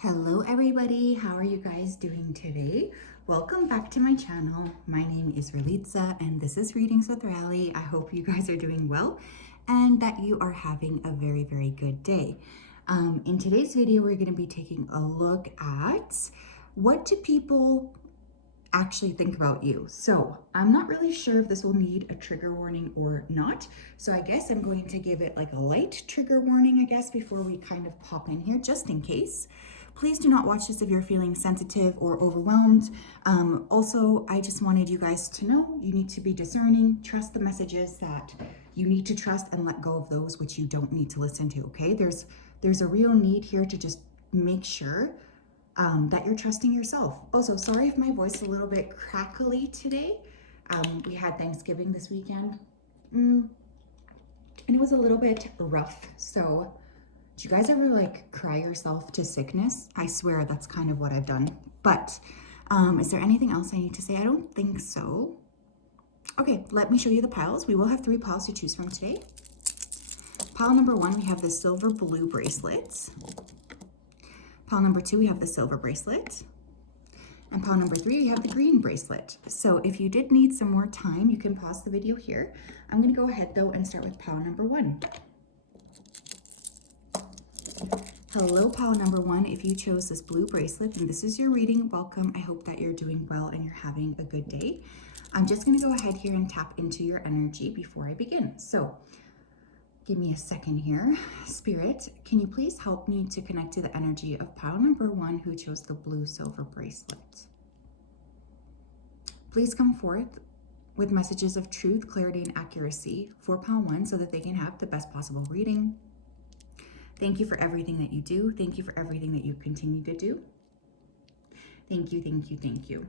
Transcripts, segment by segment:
Hello everybody, how are you guys doing today? Welcome back to my channel. My name is Ralitza and this is Readings with Rally. I hope you guys are doing well and that you are having a very, very good day. In today's video, we're going to be taking a look at what do people actually think about you. So I'm not really sure if this will need a trigger warning or not. So I guess I'm going to give it like a light trigger warning, I guess, before we kind of pop in here, just in case. Please do not watch this if you're feeling sensitive or overwhelmed. Also, I just wanted you guys to know you need to be discerning, trust the messages that you need to trust, and let go of those which you don't need to listen to, okay? There's a real need here to just make sure that you're trusting yourself. Also, sorry if my voice is a little bit crackly today. We had Thanksgiving this weekend, and it was a little bit rough. So, do you guys ever like cry yourself to sickness? I swear that's kind of what I've done. But is there anything else I need to say? I don't think so. Okay, let me show you the piles. We will have 3 piles to choose from today. Pile number 1, we have the silver blue bracelet. Pile number 2, we have the silver bracelet. And pile number 3, we have the green bracelet. So if you did need some more time, you can pause the video here. I'm gonna go ahead though and start with pile number 1. Hello, pile number 1. If you chose this blue bracelet and this is your reading, welcome. I hope that you're doing well and you're having a good day. I'm just gonna go ahead here and tap into your energy before I begin. So give me a second here. Spirit, can you please help me to connect to the energy of pile number 1 who chose the blue silver bracelet? Please come forth with messages of truth, clarity, and accuracy for pile 1 so that they can have the best possible reading. Thank you for everything that you do. Thank you for everything that you continue to do. Thank you, thank you, thank you.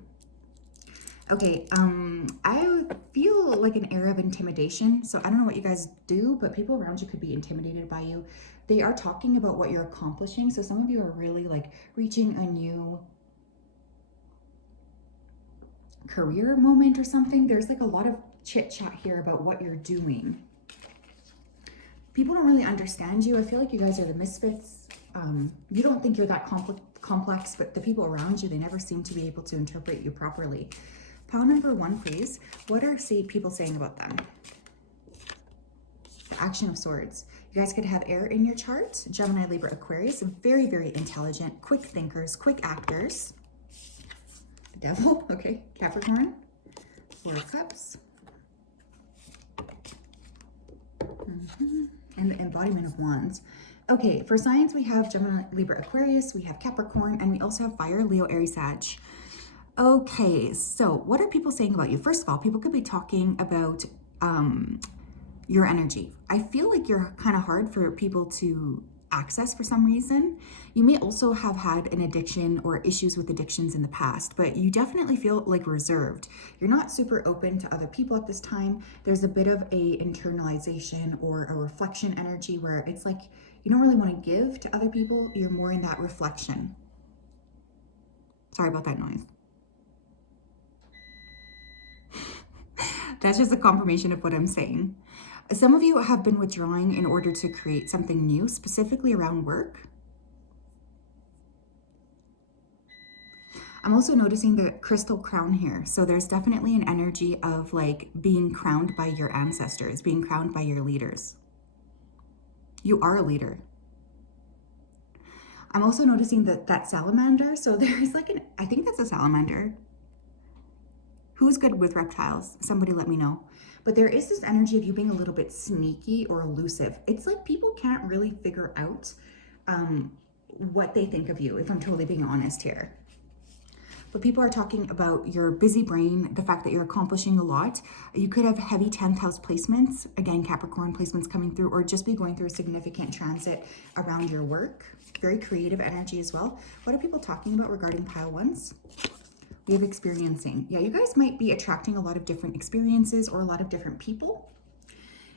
Okay, I feel like an air of intimidation. So I don't know what you guys do, but people around you could be intimidated by you. They are talking about what you're accomplishing. So some of you are really like reaching a new career moment or something. There's like a lot of chit chat here about what you're doing. People don't really understand you. I feel like you guys are the misfits. You don't think you're that complex, but the people around you, they never seem to be able to interpret you properly. Pile number 1, please. What are people saying about them? Action of Swords. You guys could have air in your chart. Gemini, Libra, Aquarius. Very, very intelligent, quick thinkers, quick actors. The Devil. Okay. Capricorn. 4 of Cups. And the embodiment of wands. Okay, for signs, we have Gemini, Libra, Aquarius, we have Capricorn, and we also have fire, Leo, Aries, Sag. Okay, so what are people saying about you? First of all, people could be talking about your energy. I feel like you're kind of hard for people to access for some reason. You may also have had an addiction or issues with addictions in the past, but you definitely feel like reserved. You're not super open to other people at this time. There's a bit of a internalization or a reflection energy where it's like you don't really want to give to other people. You're more in that reflection. Sorry about that noise. That's just a confirmation of what I'm saying. Some of you have been withdrawing in order to create something new, specifically around work. I'm also noticing the crystal crown here. So there's definitely an energy of like being crowned by your ancestors, being crowned by your leaders. You are a leader. I'm also noticing that salamander. So there's like I think that's a salamander. Who's good with reptiles? Somebody let me know. But there is this energy of you being a little bit sneaky or elusive. It's like people can't really figure out what they think of you, if I'm totally being honest here. But people are talking about your busy brain, the fact that you're accomplishing a lot. You could have heavy 10th house placements, again, Capricorn placements coming through, or just be going through a significant transit around your work. Very creative energy as well. What are people talking about regarding pile 1s? We have experiencing. Yeah, you guys might be attracting a lot of different experiences or a lot of different people.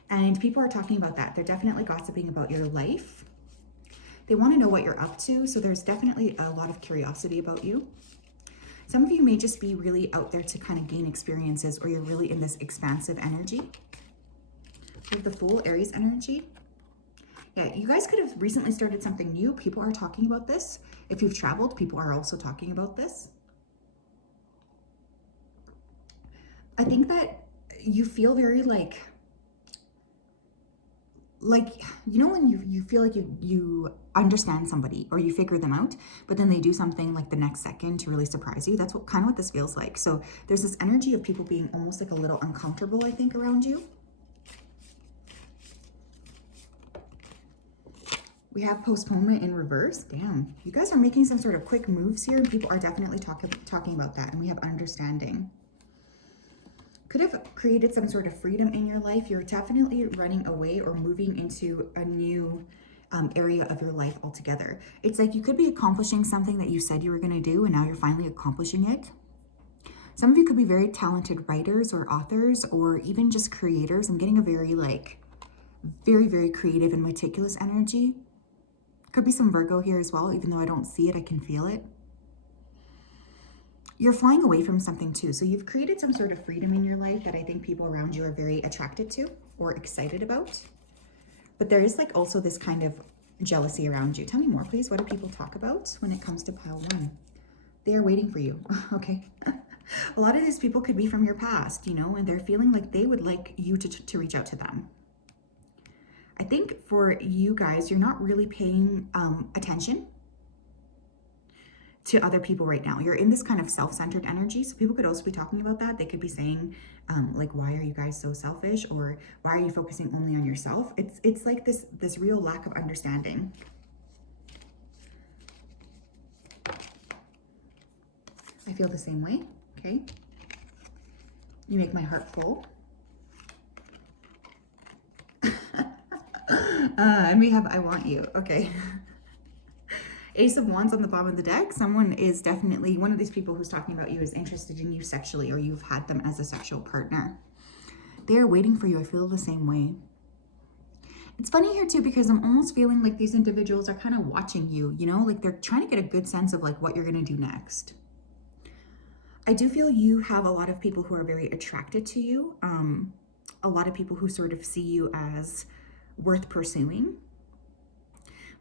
And people are talking about that. They're definitely gossiping about your life. They want to know what you're up to. So there's definitely a lot of curiosity about you. Some of you may just be really out there to kind of gain experiences, or you're really in this expansive energy. We have the Fool, Aries energy. Yeah, you guys could have recently started something new. People are talking about this. If you've traveled, people are also talking about this. I think that you feel very like you know when you feel like you understand somebody or you figure them out, but then they do something like the next second to really surprise you. That's what this feels like. So there's this energy of people being almost like a little uncomfortable, I think, around you. We have postponement in reverse. Damn, you guys are making some sort of quick moves here, and people are definitely talking about that. And we have understanding. Could have created some sort of freedom in your life. You're definitely running away or moving into a new area of your life altogether. It's like you could be accomplishing something that you said you were going to do, and now you're finally accomplishing it. Some of you could be very talented writers or authors or even just creators. I'm getting a very very creative and meticulous energy. Could be some Virgo here as well, even though I don't see it, I can feel it. You're flying away from something too. So you've created some sort of freedom in your life that I think people around you are very attracted to or excited about. But there is like also this kind of jealousy around you. Tell me more, please. What do people talk about when it comes to pile one? They are waiting for you. Okay. A lot of these people could be from your past, you know, and they're feeling like they would like you to reach out to them. I think for you guys, you're not really paying attention to other people right now. You're in this kind of self-centered energy. So people could also be talking about that. They could be saying like, why are you guys so selfish? Or why are you focusing only on yourself? It's like this real lack of understanding. I feel the same way. Okay. You make my heart full. And we have I want you. Okay. Ace of Wands on the bottom of the deck. Someone is definitely, one of these people who's talking about you is interested in you sexually, or you've had them as a sexual partner. They are waiting for you. I feel the same way. It's funny here too, because I'm almost feeling like these individuals are kind of watching you, you know, like they're trying to get a good sense of like what you're going to do next. I do feel you have a lot of people who are very attracted to you. A lot of people who sort of see you as worth pursuing.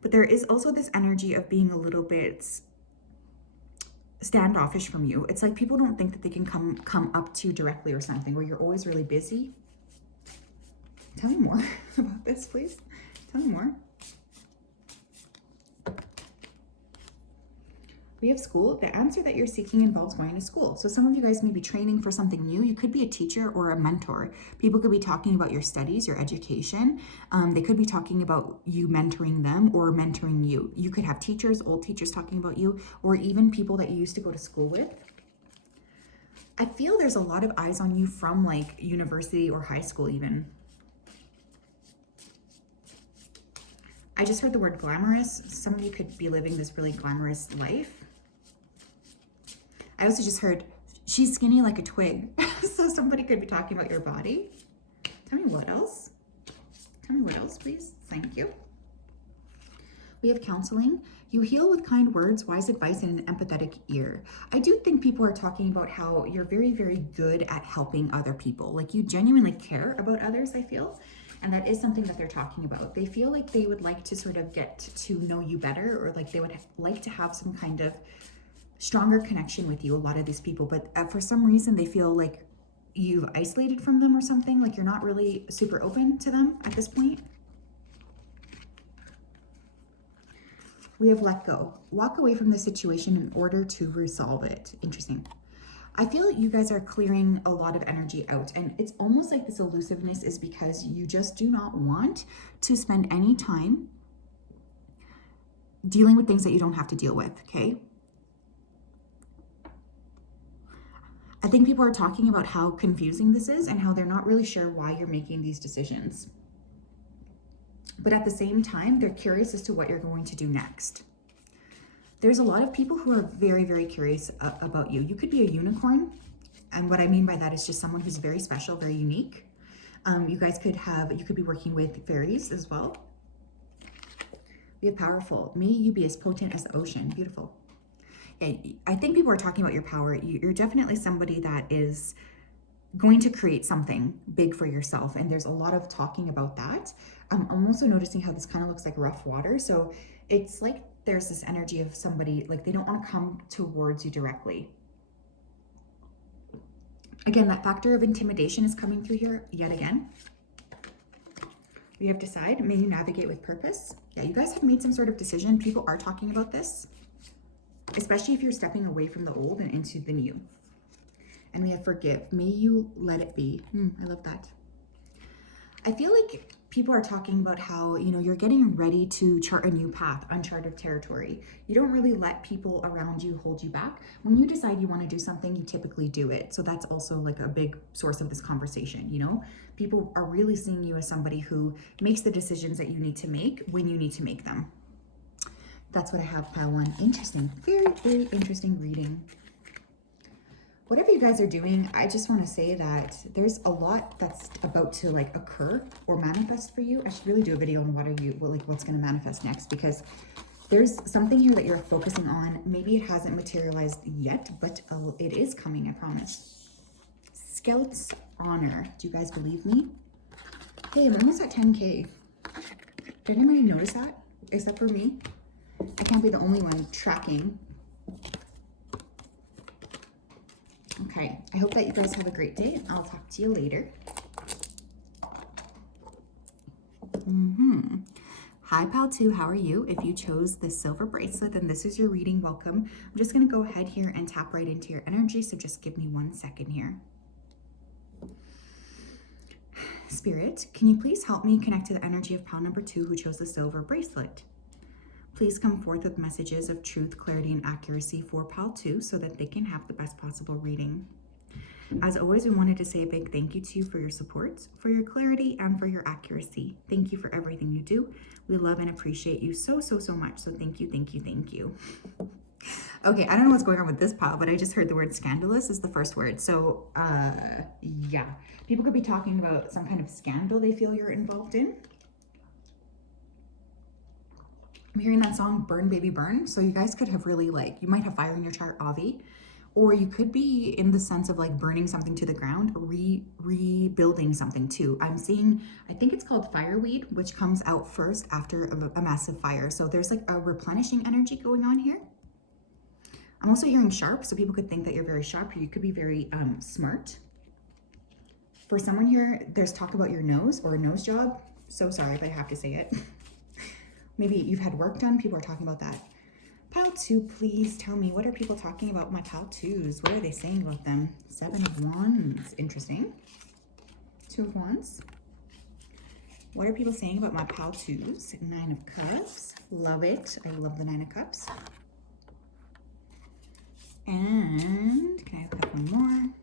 But there is also this energy of being a little bit standoffish from you. It's like people don't think that they can come up to you directly or something, where you're always really busy. Tell me more about this, please. Tell me more. We have school. The answer that you're seeking involves going to school. So some of you guys may be training for something new. You could be a teacher or a mentor. People could be talking about your studies, your education. They could be talking about you mentoring them or mentoring you. You could have teachers, old teachers talking about you, or even people that you used to go to school with. I feel there's a lot of eyes on you from like university or high school even. I just heard the word glamorous. Some of you could be living this really glamorous life. I also just heard, she's skinny like a twig. So somebody could be talking about your body. Tell me what else. Tell me what else, please. Thank you. We have counseling. You heal with kind words, wise advice, and an empathetic ear. I do think people are talking about how you're very, very good at helping other people. Like you genuinely care about others, I feel. And that is something that they're talking about. They feel like they would like to sort of get to know you better, or like they would like to have some kind of stronger connection with you, a lot of these people, but for some reason they feel like you've isolated from them or something, like you're not really super open to them at this point. We have let go. Walk away from the situation in order to resolve it. Interesting. I feel you guys are clearing a lot of energy out, and it's almost like this elusiveness is because you just do not want to spend any time dealing with things that you don't have to deal with, okay? I think people are talking about how confusing this is and how they're not really sure why you're making these decisions. But at the same time, they're curious as to what you're going to do next. There's a lot of people who are very, very curious about you. You could be a unicorn. And what I mean by that is just someone who's very special, very unique. You guys could be working with fairies as well. We have powerful. May you be as potent as the ocean. Beautiful. Yeah, I think people are talking about your power. You're definitely somebody that is going to create something big for yourself. And there's a lot of talking about that. I'm also noticing how this kind of looks like rough water. So it's like there's this energy of somebody, like they don't want to come towards you directly. Again, that factor of intimidation is coming through here yet again. We have decide, may you navigate with purpose. Yeah, you guys have made some sort of decision. People are talking about this, especially if you're stepping away from the old and into the new. And we have forgive, may you let it be. I love that. I feel like people are talking about how, you know, you're getting ready to chart a new path, uncharted territory. You don't really let people around you hold you back. When you decide you want to do something, you typically do it. So that's also like a big source of this conversation, you know? People are really seeing you as somebody who makes the decisions that you need to make when you need to make them. That's what I have, pile one. Interesting. Very, very interesting reading. Whatever you guys are doing, I just want to say that there's a lot that's about to like occur or manifest for you. I should really do a video on what's going to manifest next, because there's something here that you're focusing on. Maybe it hasn't materialized yet, but it is coming, I promise. Scout's honor. Do you guys believe me? Hey, I'm almost at 10K. Did anybody notice that? Except for me? I can't be the only one tracking. Okay, I hope that you guys have a great day. I'll talk to you later. Hi, pal 2, how are you? If you chose the silver bracelet, then this is your reading. Welcome. I'm just going to go ahead here and tap right into your energy, so just give me 1 second here. Spirit, can you please help me connect to the energy of pal number 2 who chose the silver bracelet? Please come forth with messages of truth, clarity, and accuracy for pal 2 so that they can have the best possible reading. As always, we wanted to say a big thank you to you for your support, for your clarity, and for your accuracy. Thank you for everything you do. We love and appreciate you so, so, so much. So thank you, thank you, thank you. Okay, I don't know what's going on with this pile, but I just heard the word scandalous is the first word. So, yeah. People could be talking about some kind of scandal they feel you're involved in. I'm hearing that song, Burn Baby Burn. So you guys could have really you might have fire in your chart, Avi. Or you could be in the sense of like burning something to the ground, rebuilding something too. I'm seeing, I think it's called fireweed, which comes out first after a massive fire. So there's like a replenishing energy going on here. I'm also hearing sharp, so people could think that you're very sharp, or you could be very smart. For someone here, there's talk about your nose or a nose job. So sorry, but I have to say it. Maybe you've had work done. People are talking about that. Pile 2, please tell me, what are people talking about my pile 2s? What are they saying about them? 7 of Wands. Interesting. 2 of Wands. What are people saying about my pile 2s? 9 of Cups. Love it. I love the 9 of Cups. And can I have one more?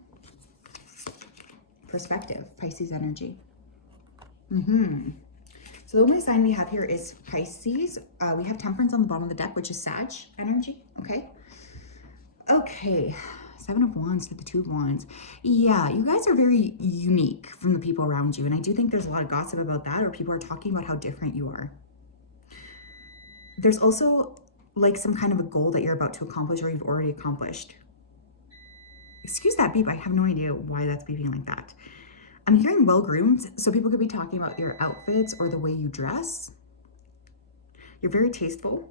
Perspective. Pisces energy. So the only sign we have here is Pisces. We have Temperance on the bottom of the deck, which is Sag energy, okay? Okay, 7 of Wands to the 2 of Wands. Yeah, you guys are very unique from the people around you, and I do think there's a lot of gossip about that, or people are talking about how different you are. There's also like some kind of a goal that you're about to accomplish or you've already accomplished. Excuse that beep, I have no idea why that's beeping like that. I'm hearing well-groomed, so people could be talking about your outfits or the way you dress. You're very tasteful.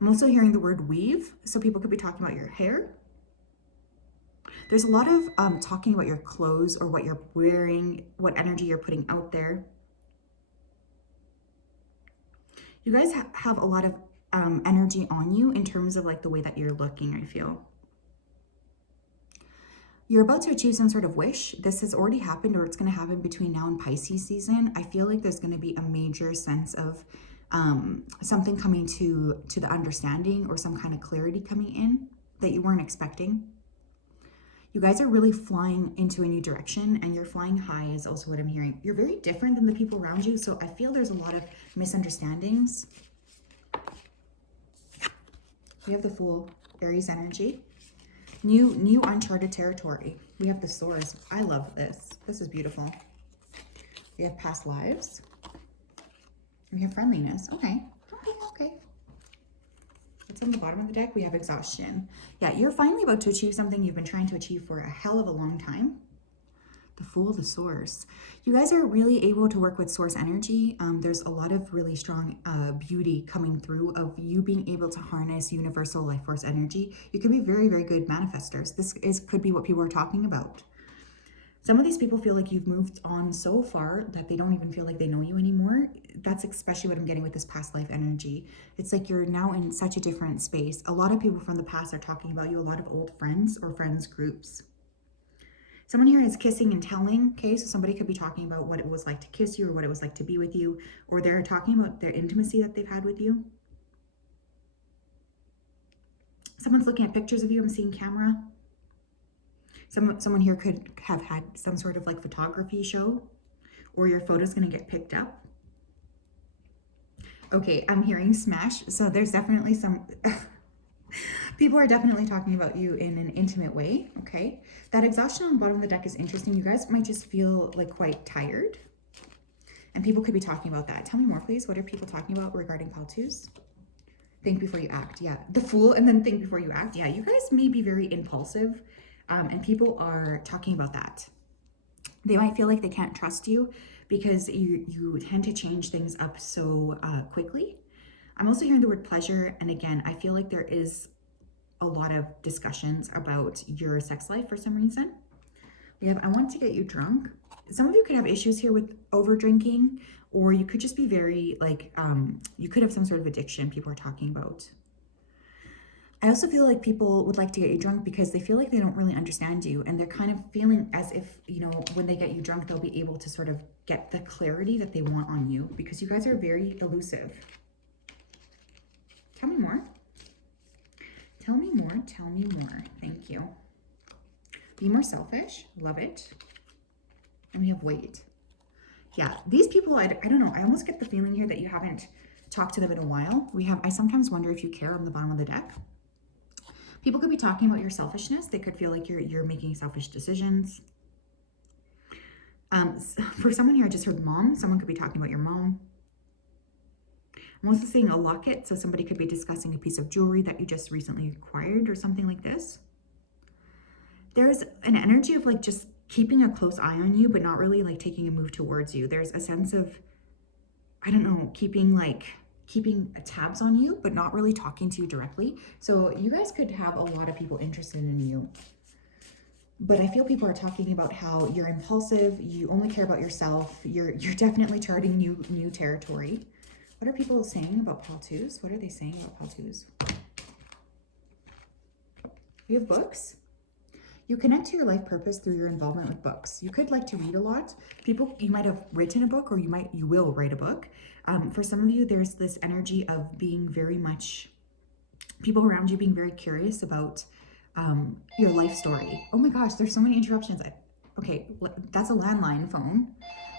I'm also hearing the word weave, so people could be talking about your hair. There's a lot of talking about your clothes or what you're wearing, what energy you're putting out there. You guys have a lot of energy on you in terms of like the way that you're looking, I feel. You're about to achieve some sort of wish. This has already happened, or it's going to happen between now and Pisces season. I feel like there's going to be a major sense of something coming to the understanding, or some kind of clarity coming in that you weren't expecting. You guys are really flying into a new direction, and you're flying high is also what I'm hearing. You're very different than the people around you, so I feel there's a lot of misunderstandings. We have the Fool, Aries energy. New uncharted territory. We have the Swords. I love this. This is beautiful. We have past lives. We have friendliness. Okay. What's on the bottom of the deck? We have exhaustion. Yeah, you're finally about to achieve something you've been trying to achieve for a hell of a long time. The Fool, the Source. You guys are really able to work with source energy. There's a lot of really strong beauty coming through of you being able to harness universal life force energy. You can be very, very good manifestors. Could be what people are talking about. Some of these people feel like you've moved on so far that they don't even feel like they know you anymore. That's especially what I'm getting with this past life energy. It's like you're now in such a different space. A lot of people from the past are talking about you, a lot of old friends or friends groups. Someone here is kissing and telling, okay? So somebody could be talking about what it was like to kiss you or what it was like to be with you, or they're talking about their intimacy that they've had with you. Someone's looking at pictures of you. I'm seeing camera. Someone here could have had some sort of like photography show, or your photo's gonna get picked up. Okay, I'm hearing smash. So there's definitely some... People are definitely talking about you in an intimate way, okay? That exhaustion on the bottom of the deck is interesting. You guys might just feel like quite tired. And people could be talking about that. Tell me more, please. What are people talking about regarding pile twos? Think before you act, yeah. The Fool and then think before you act. Yeah, you guys may be very impulsive and people are talking about that. They might feel like they can't trust you because you tend to change things up so quickly. I'm also hearing the word pleasure. And again, I feel like there is a lot of discussions about your sex life for some reason. We have, I want to get you drunk. Some of you could have issues here with over drinking, or you could just be very like, you could have some sort of addiction people are talking about. I also feel like people would like to get you drunk because they feel like they don't really understand you. And they're kind of feeling as if, you know, when they get you drunk, they'll be able to sort of get the clarity that they want on you because you guys are very elusive. Tell me more. Tell me more, tell me more. Thank you. Be more selfish. Love it. And we have wait. Yeah, these people, I don't know. I almost get the feeling here that you haven't talked to them in a while. I sometimes wonder if you care on the bottom of the deck. People could be talking about your selfishness. They could feel like you're making selfish decisions. For someone here, I just heard mom. Someone could be talking about your mom. I'm also seeing a locket, so somebody could be discussing a piece of jewelry that you just recently acquired or something like this. There's an energy of like just keeping a close eye on you, but not really like taking a move towards you. There's a sense of, I don't know, keeping tabs on you, but not really talking to you directly. So you guys could have a lot of people interested in you. But I feel people are talking about how you're impulsive, you only care about yourself, you're definitely charting new territory. What are people saying about pile twos? What are they saying about pile twos? You have books. You connect to your life purpose through your involvement with books. You could like to read a lot. You might have written a book or you will write a book. For some of you, there's this energy of being very much, people around you being very curious about your life story. Oh my gosh, there's so many interruptions. Okay, that's a landline phone,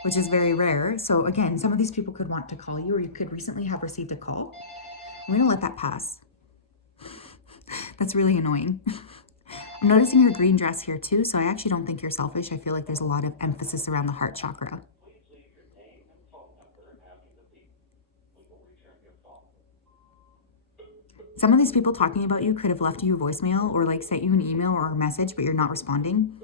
which is very rare. So again, some of these people could want to call you, or you could recently have received a call. I'm gonna let that pass. That's really annoying. I'm noticing your green dress here too, so I actually don't think you're selfish. I feel like there's a lot of emphasis around the heart chakra. Some of these people talking about you could have left you a voicemail or like sent you an email or a message, but you're not responding.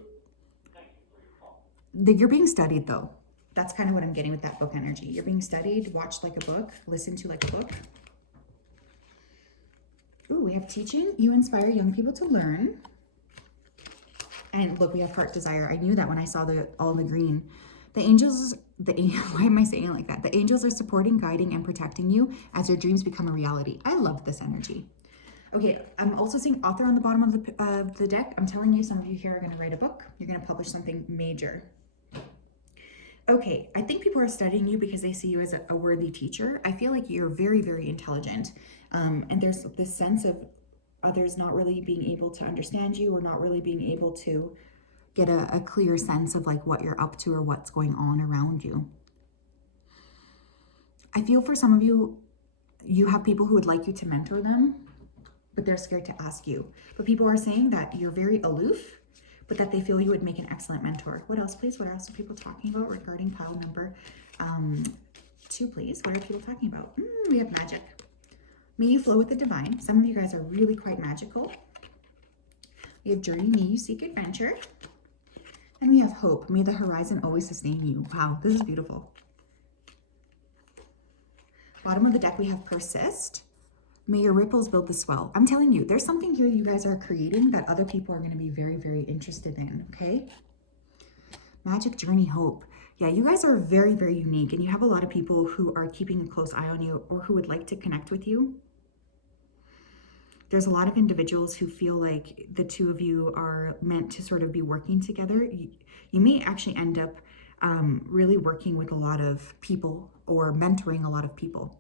You're being studied though. That's kind of what I'm getting with that book energy. You're being studied, watched like a book, listened to like a book. Ooh, we have teaching. You inspire young people to learn. And look, we have heart desire. I knew that when I saw all the green. The angels, why am I saying it like that? The angels are supporting, guiding, and protecting you as your dreams become a reality. I love this energy. Okay, I'm also seeing author on the bottom of the deck. I'm telling you, some of you here are going to write a book. You're going to publish something major. Okay, I think people are studying you because they see you as a worthy teacher. I feel like you're very, very intelligent. And there's this sense of others not really being able to understand you or not really being able to get a clear sense of like what you're up to or what's going on around you. I feel for some of you, you have people who would like you to mentor them, but they're scared to ask you. But people are saying that you're very aloof, but that they feel you would make an excellent mentor. What else, please? What else are people talking about regarding pile number 2, please? What are people talking about? We have magic. May you flow with the divine. Some of you guys are really quite magical. We have journey, may you seek adventure. And we have hope. May the horizon always sustain you. Wow, this is beautiful. Bottom of the deck, we have persist. May your ripples build the swell. I'm telling you, there's something here you guys are creating that other people are going to be very, very interested in, okay? Magic, journey, hope. Yeah, you guys are very, very unique, and you have a lot of people who are keeping a close eye on you or who would like to connect with you. There's a lot of individuals who feel like the two of you are meant to sort of be working together. You may actually end up really working with a lot of people or mentoring a lot of people.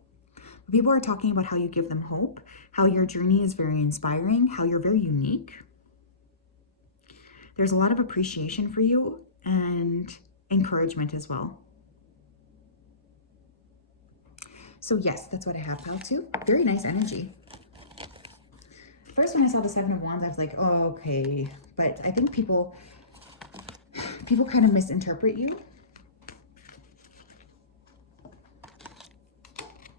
People are talking about how you give them hope, how your journey is very inspiring, how you're very unique. There's a lot of appreciation for you and encouragement as well. So yes, that's what I have, pal, too. Very nice energy. First, when I saw the Seven of Wands, I was like, oh, okay. But I think people kind of misinterpret you.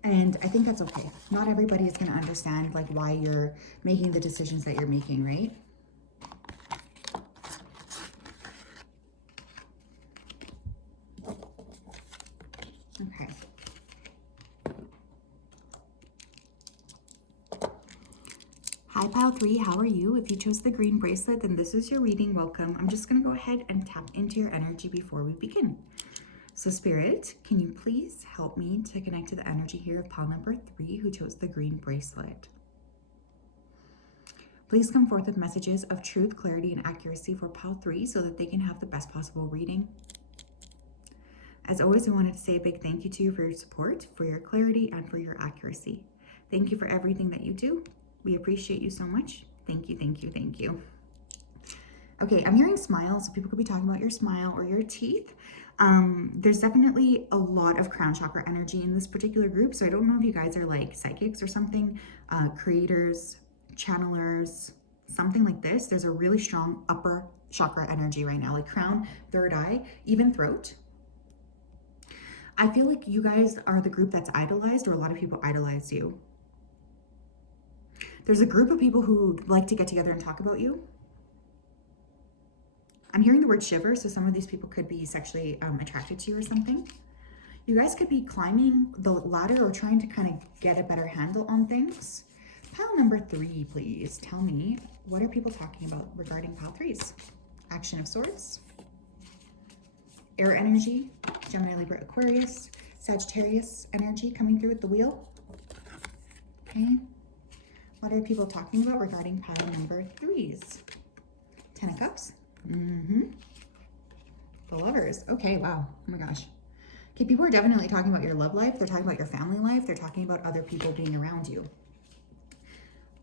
And I think that's okay. Not everybody is going to understand like why you're making the decisions that you're making, right? Okay. Hi, Pal 3, how are you? If you chose the green bracelet, then this is your reading. Welcome. I'm just going to go ahead and tap into your energy before we begin. So Spirit, can you please help me to connect to the energy here of Pal number 3 who chose the green bracelet? Please come forth with messages of truth, clarity, and accuracy for Pal 3 so that they can have the best possible reading. As always, I wanted to say a big thank you to you for your support, for your clarity, and for your accuracy. Thank you for everything that you do. We appreciate you so much. Thank you, thank you, thank you. Okay, I'm hearing smiles, so people could be talking about your smile or your teeth. There's definitely a lot of crown chakra energy in this particular group, so I don't know if you guys are like psychics or something, creators, channelers, something like this. There's a really strong upper chakra energy right now, like crown, third eye, even throat. I feel like you guys are the group that's idolized, or a lot of people idolize you. There's a group of people who like to get together and talk about you. I'm hearing the word shiver, so some of these people could be sexually attracted to you or something. You guys could be climbing the ladder or trying to kind of get a better handle on things. Pile number 3, please. Tell me, what are people talking about regarding pile 3s? Action of Swords. Air energy. Gemini, Libra, Aquarius. Sagittarius energy coming through with the wheel. Okay. What are people talking about regarding pile number 3s? 10 of Cups. The Lovers. Okay, wow. Oh my gosh. Okay, people are definitely talking about your love life. They're talking about your family life. They're talking about other people being around you.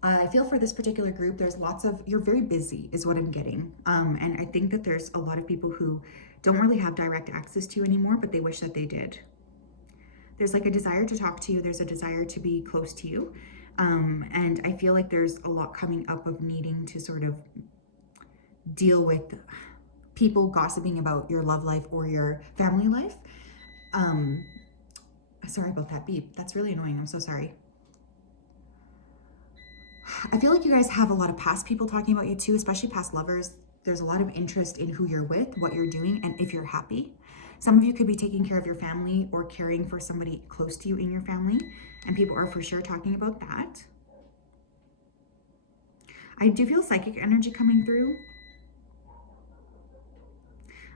I feel for this particular group, there's lots of, you're very busy is what I'm getting. And I think that there's a lot of people who don't really have direct access to you anymore, but they wish that they did. There's like a desire to talk to you. There's a desire to be close to you. And I feel like there's a lot coming up of needing to sort of deal with people gossiping about your love life or your family life. Sorry about that beep. That's really annoying. I'm so sorry. I feel like you guys have a lot of past people talking about you too, especially past lovers. There's a lot of interest in who you're with, what you're doing, and if you're happy. Some of you could be taking care of your family or caring for somebody close to you in your family, and people are for sure talking about that. I do feel psychic energy coming through.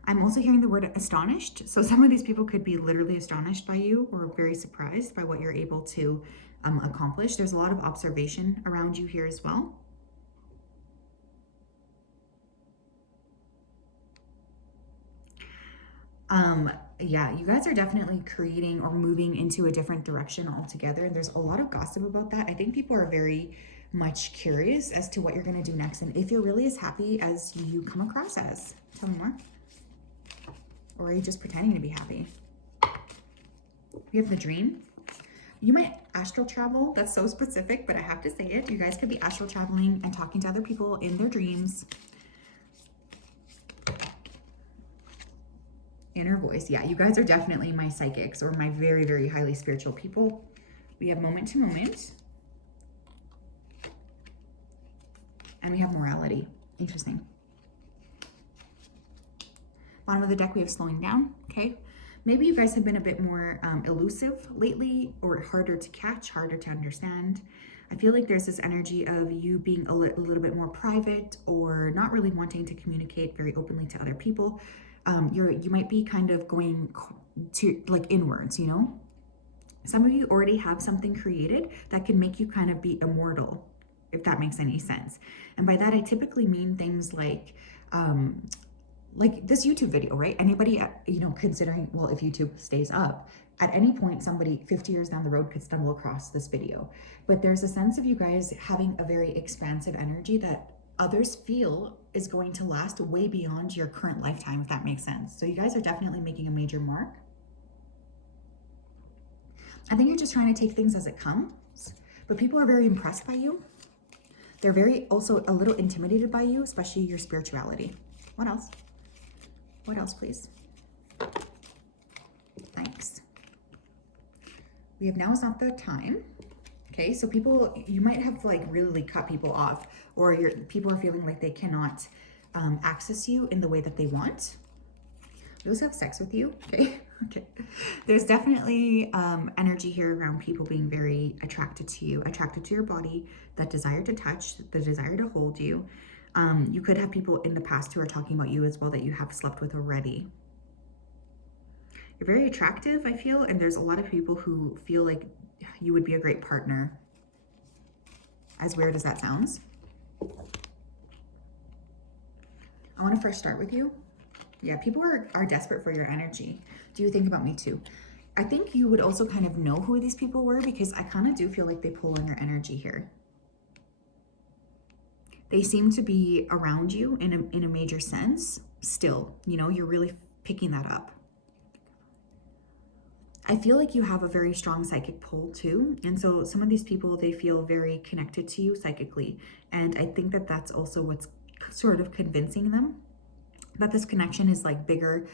I'm also hearing the word astonished. So some of these people could be literally astonished by you or very surprised by what you're able to accomplish. There's a lot of observation around you here as well. Yeah, you guys are definitely creating or moving into a different direction altogether. And there's a lot of gossip about that. I think people are very much curious as to what you're going to do next. And if you're really as happy as you come across as. Tell me more. Or are you just pretending to be happy? We have the Dream. You might astral travel. That's so specific, but I have to say it. You guys could be astral traveling and talking to other people in their dreams. Inner Voice. Yeah, you guys are definitely my psychics or my very, very highly spiritual people. We have Moment to Moment. And we have morality. Interesting. Bottom of the deck, we have slowing down. Okay. Maybe you guys have been a bit more elusive lately, or harder to catch, harder to understand. I feel like there's this energy of you being a little bit more private, or not really wanting to communicate very openly to other people. You might be kind of going to like inwards, you know? Some of you already have something created that can make you kind of be immortal, if that makes any sense. And by that, I typically mean things like this YouTube video, right? Anybody, you know, considering, well, if YouTube stays up, at any point, somebody 50 years down the road could stumble across this video. But there's a sense of you guys having a very expansive energy that others feel is going to last way beyond your current lifetime, if that makes sense. So you guys are definitely making a major mark. I think you're just trying to take things as it comes, but people are very impressed by you. They're very also a little intimidated by you, especially your spirituality. What else? What else, please? Thanks. We have now is not the time. Okay, so people, you might have like really cut people off, or people are feeling like they cannot access you in the way that they want. We also have sex with you, okay? Okay. There's definitely energy here around people being very attracted to you, attracted to your body, that desire to touch, the desire to hold you. You could have people in the past who are talking about you as well that you have slept with already. You're very attractive, I feel, and there's a lot of people who feel like you would be a great partner. As weird as that sounds. I want to first start with you. Yeah, people are desperate for your energy. Do you think about me too? I think you would also kind of know who these people were, because I kind of do feel like they pull on your energy here. They seem to be around you in a major sense still, you know, you're really picking that up. I feel like you have a very strong psychic pull too. And so some of these people, they feel very connected to you psychically. And I think that that's also what's sort of convincing them that this connection is like bigger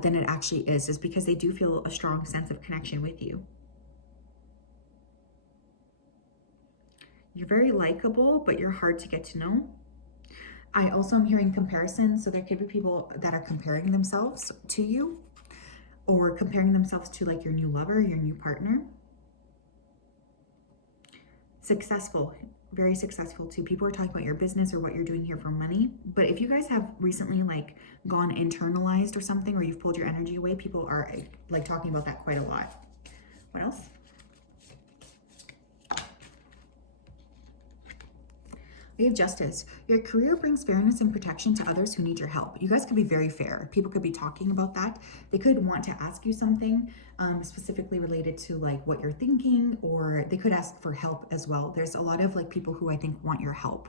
than it actually is because they do feel a strong sense of connection with you. You're very likable, but you're hard to get to know. I also am hearing comparisons. So there could be people that are comparing themselves to you, or comparing themselves to like your new lover, your new partner. Successful, very successful too. People are talking about your business or what you're doing here for money. But if you guys have recently like gone internalized or something, or you've pulled your energy away, people are like talking about that quite a lot. What else? We have justice. Your career brings fairness and protection to others who need your help. You guys could be very fair. People could be talking about that. They could want to ask you something specifically related to like what you're thinking, or they could ask for help as well. There's a lot of like people who I think want your help.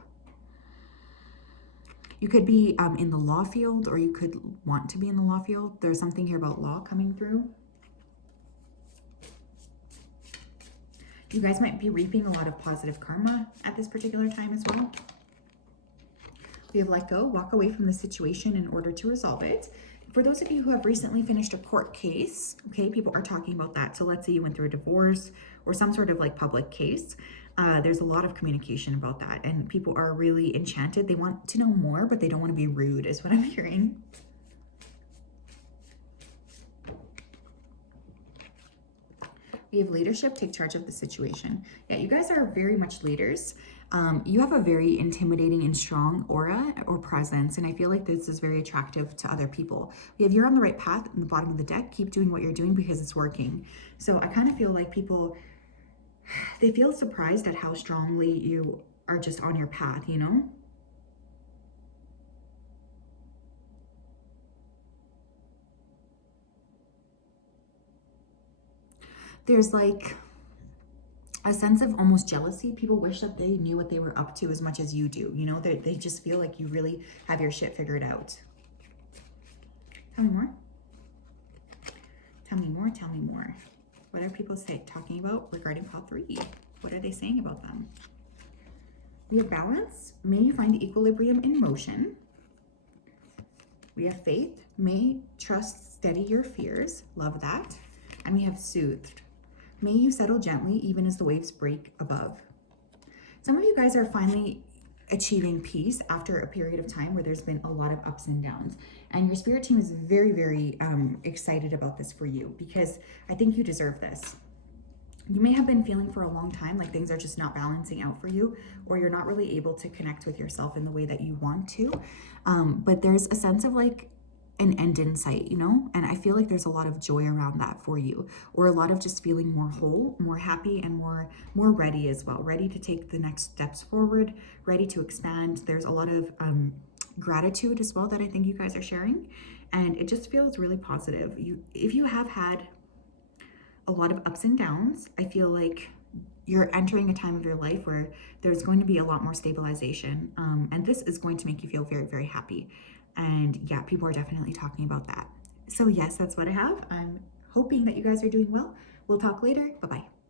You could be in the law field, or you could want to be in the law field. There's something here about law coming through. You guys might be reaping a lot of positive karma at this particular time as well. We have let go, walk away from the situation in order to resolve it. For those of you who have recently finished a court case, okay, people are talking about that. So let's say you went through a divorce or some sort of like public case. There's a lot of communication about that, and people are really enchanted. They want to know more, but they don't want to be rude, is what I'm hearing. We have leadership, take charge of the situation. Yeah, you guys are very much leaders. You have a very intimidating and strong aura or presence, and I feel like this is very attractive to other people. We have you're on the right path in the bottom of the deck. Keep doing what you're doing because it's working. So I kind of feel like people, they feel surprised at how strongly you are just on your path, you know? There's like a sense of almost jealousy. People wish that they knew what they were up to as much as you do. You know, they just feel like you really have your shit figured out. Tell me more. Tell me more, tell me more. What are people talking about regarding pile 3? What are they saying about them? We have balance. May you find equilibrium in motion. We have faith. May trust steady your fears. Love that. And we have soothed. May you settle gently even as the waves break above. Some of you guys are finally achieving peace after a period of time where there's been a lot of ups and downs. And your spirit team is very, very excited about this for you, because I think you deserve this. You may have been feeling for a long time like things are just not balancing out for you, or you're not really able to connect with yourself in the way that you want to. But there's a sense of like an end in sight, you know? And I feel like there's a lot of joy around that for you, or a lot of just feeling more whole, more happy, and more ready as well, ready to take the next steps forward, ready to expand. There's a lot of gratitude as well that I think you guys are sharing, and it just feels really positive. If you have had a lot of ups and downs, I feel like you're entering a time of your life where there's going to be a lot more stabilization, and this is going to make you feel very, very happy. And yeah, people are definitely talking about that. So yes, that's what I have. I'm hoping that you guys are doing well. We'll talk later. Bye-bye.